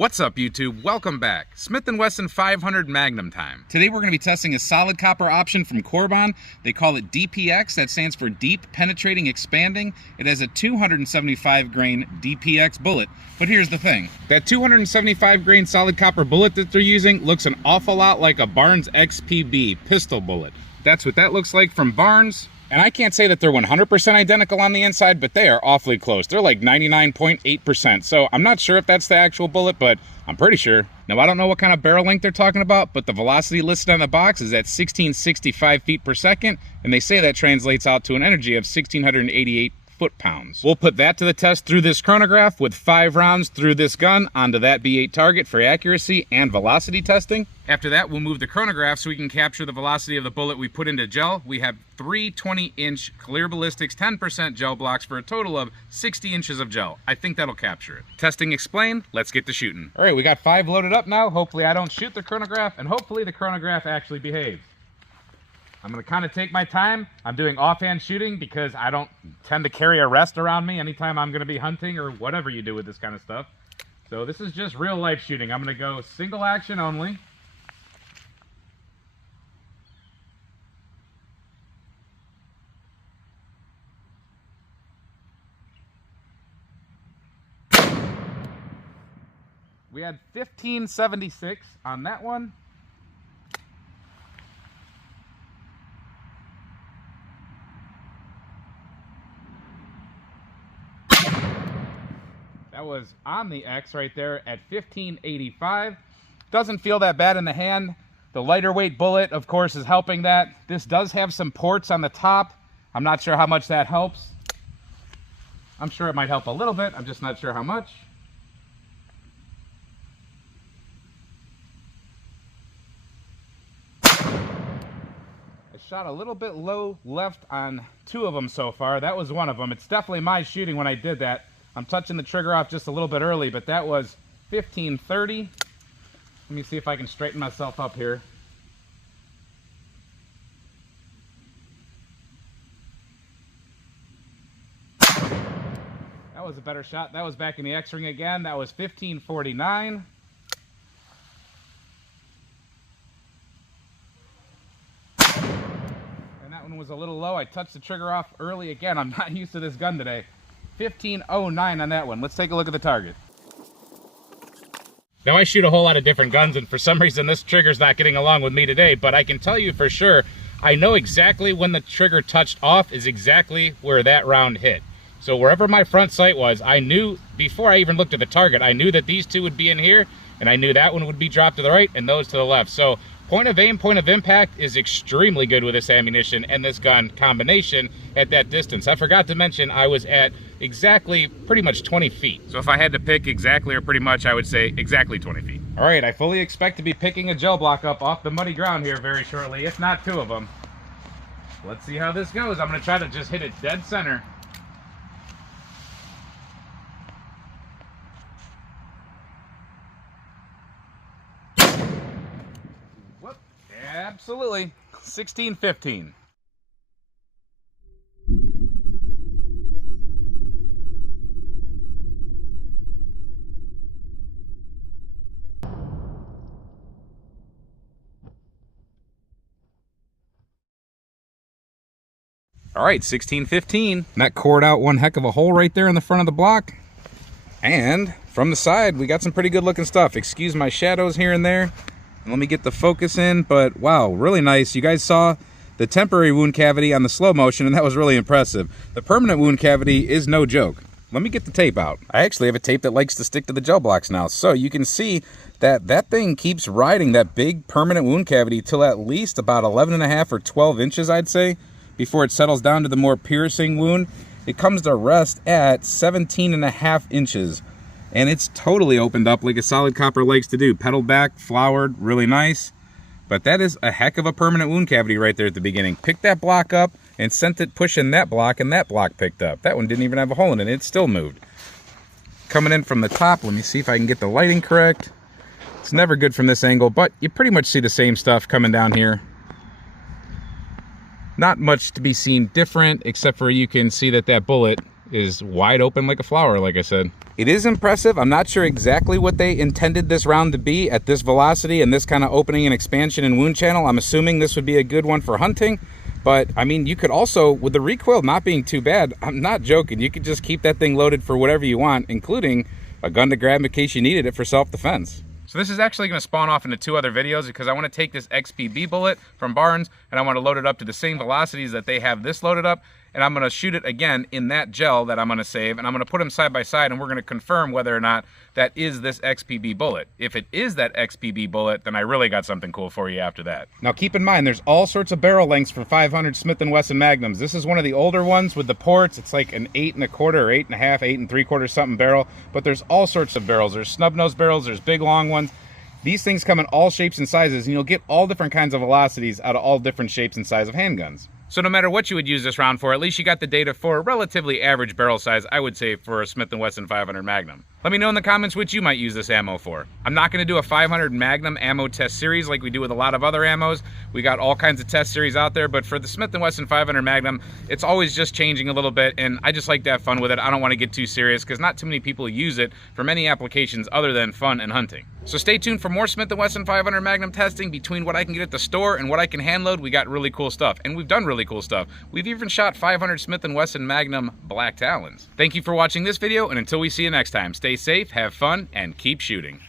What's up, YouTube? Welcome back. Smith & Wesson 500 Magnum time. Today we're going to be testing a solid copper option from Corbon. They call it DPX. That stands for Deep Penetrating Expanding. It has a 275 grain DPX bullet. But here's the thing. That 275 grain solid copper bullet that they're using looks an awful lot like a Barnes XPB pistol bullet. That's what that looks like from Barnes. And I can't say that they're 100% identical on the inside, but they are awfully close. They're like 99.8%. So I'm not sure if that's the actual bullet, but I'm pretty sure. Now, I don't know what kind of barrel length they're talking about, but the velocity listed on the box is at 1665 feet per second, and they say that translates out to an energy of 1688 foot-pounds. We'll put that to the test through this chronograph with 5 rounds through this gun onto that B8 target for accuracy and velocity testing. After that, we'll move the chronograph so we can capture the velocity of the bullet we put into gel. We have 3 20-inch clear ballistics 10% gel blocks for a total of 60 inches of gel. I think that'll capture it. Testing explained, let's get to shooting. All right, we got 5 loaded up now. Hopefully I don't shoot the chronograph, and hopefully the chronograph actually behaves. I'm gonna kind of take my time. I'm doing offhand shooting because I don't tend to carry a rest around me anytime I'm gonna be hunting or whatever you do with this kind of stuff. So this is just real life shooting. I'm gonna go single action only. We had 1576 on that one. That was on the X right there at 1585. Doesn't feel that bad in the hand. The lighter weight bullet, of course, is helping that. This does have some ports on the top. I'm not sure how much that helps. I'm sure it might help a little bit. I'm just not sure how much. Shot a little bit low left on 2 of them so far. That was one of them. It's definitely my shooting when I did that. I'm touching the trigger off just a little bit early, but that was 1530. Let me see if I can straighten myself up here. That was a better shot. That was back in the X-ring again. That was 1549. Was a little low. I touched the trigger off early again. I'm not used to this gun today. 1509 on that one. Let's take a look at the target. Now, I shoot a whole lot of different guns, and for some reason this trigger's not getting along with me today, but I can tell you for sure, I know exactly when the trigger touched off is exactly where that round hit. So wherever my front sight was, I knew, before I even looked at the target, I knew that these 2 would be in here, and I knew that one would be dropped to the right and those to the left. So point of aim, point of impact is extremely good with this ammunition and this gun combination at that distance. I forgot to mention I was at exactly pretty much 20 feet. So if I had to pick exactly or pretty much, I would say exactly 20 feet. All right, I fully expect to be picking a gel block up off the muddy ground here very shortly, if not 2 of them. Let's see how this goes. I'm gonna try to just hit it dead center. Absolutely. 1615. All right, 1615. That cored out one heck of a hole right there in the front of the block. And from the side, we got some pretty good looking stuff. Excuse my shadows here and there. Let me get the focus in, but wow, really nice. You guys saw the temporary wound cavity on the slow motion, and that was really impressive. The permanent wound cavity is no joke. Let me get the tape out. I actually have a tape that likes to stick to the gel blocks now, so you can see that that thing keeps riding that big permanent wound cavity till at least about 11.5 or 12 inches, I'd say, before it settles down to the more piercing wound. It comes to rest at 17.5 inches. And it's totally opened up like a solid copper likes to do. Petaled back, flowered, really nice. But that is a heck of a permanent wound cavity right there at the beginning. Picked that block up and sent it pushing that block, and that block picked up. That one didn't even have a hole in it. It still moved. Coming in from the top, let me see if I can get the lighting correct. It's never good from this angle, but you pretty much see the same stuff coming down here. Not much to be seen different, except for you can see that that bullet is wide open like a flower, like I said. It is impressive. I'm not sure exactly what they intended this round to be at this velocity and this kind of opening and expansion and wound channel. I'm assuming this would be a good one for hunting. But, I mean, you could also, with the recoil not being too bad, I'm not joking, you could just keep that thing loaded for whatever you want, including a gun to grab in case you needed it for self-defense. So this is actually going to spawn off into 2 other videos because I want to take this XPB bullet from Barnes and I want to load it up to the same velocities that they have this loaded up, and I'm going to shoot it again in that gel that I'm going to save, and I'm going to put them side by side, and we're going to confirm whether or not that is this XPB bullet. If it is that XPB bullet, then I really got something cool for you after that. Now keep in mind, there's all sorts of barrel lengths for 500 Smith & Wesson Magnums. This is one of the older ones with the ports. It's like an 8 1/4 or 8 1/2, 8 3/4 something barrel, but there's all sorts of barrels. There's snub nose barrels, there's big long ones. These things come in all shapes and sizes, and you'll get all different kinds of velocities out of all different shapes and size of handguns. So no matter what you would use this round for, at least you got the data for a relatively average barrel size, I would say, for a Smith & Wesson 500 Magnum. Let me know in the comments which you might use this ammo for. I'm not going to do a 500 Magnum ammo test series like we do with a lot of other ammos. We got all kinds of test series out there, but for the Smith & Wesson 500 Magnum, it's always just changing a little bit, and I just like to have fun with it. I don't want to get too serious because not too many people use it for many applications other than fun and hunting. So stay tuned for more Smith & Wesson 500 Magnum testing. Between what I can get at the store and what I can hand load, we got really cool stuff, and we've done really cool stuff. We've even shot 500 Smith & Wesson Magnum Black Talons. Thank you for watching this video, and until we see you next time, stay safe, have fun, and keep shooting.